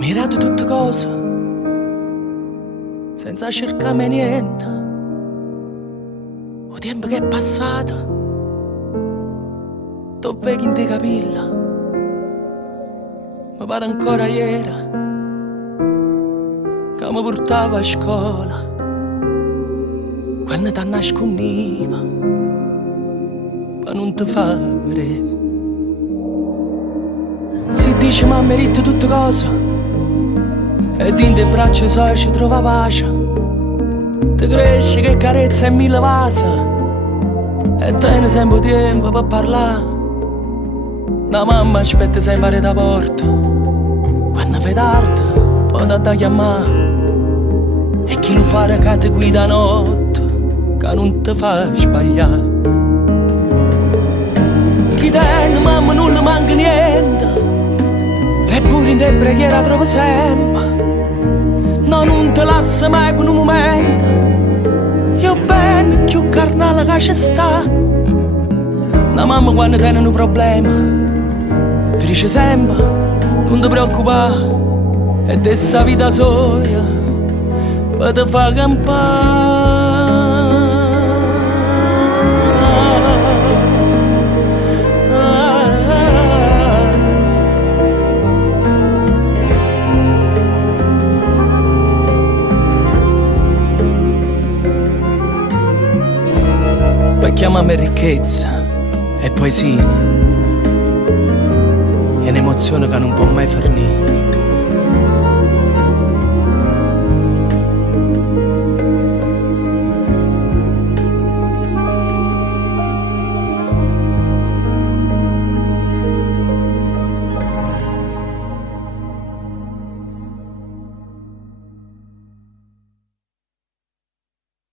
Mirato tutte cose senza cercarmi niente. O tempo che è passato, dove in te capilla, mi pare ancora ieri che mi portava a scuola, quando ti nascondiva per non ti fare. Si dice ma merito tutte cose e in te braccia so ci trova pace. Ti cresce che carezza e mille vasi e tieni sempre tempo per parlare. La mamma aspetta sempre da porta, quando fai tardi poi da chiamare. E chi lo fa che ti guida notte, che non ti fa sbagliare. Chi tiene mamma non le manca niente, eppure in te preghiera trovo sempre. No, non te lascia mai per un momento. Io bene più carnale che ci sta. La mamma quando tiene un problema ti dice sempre non ti preoccupare, e dessa vita soia per te fa campare. Chiamami ricchezza e poesia, è un'emozione che non può mai fornire.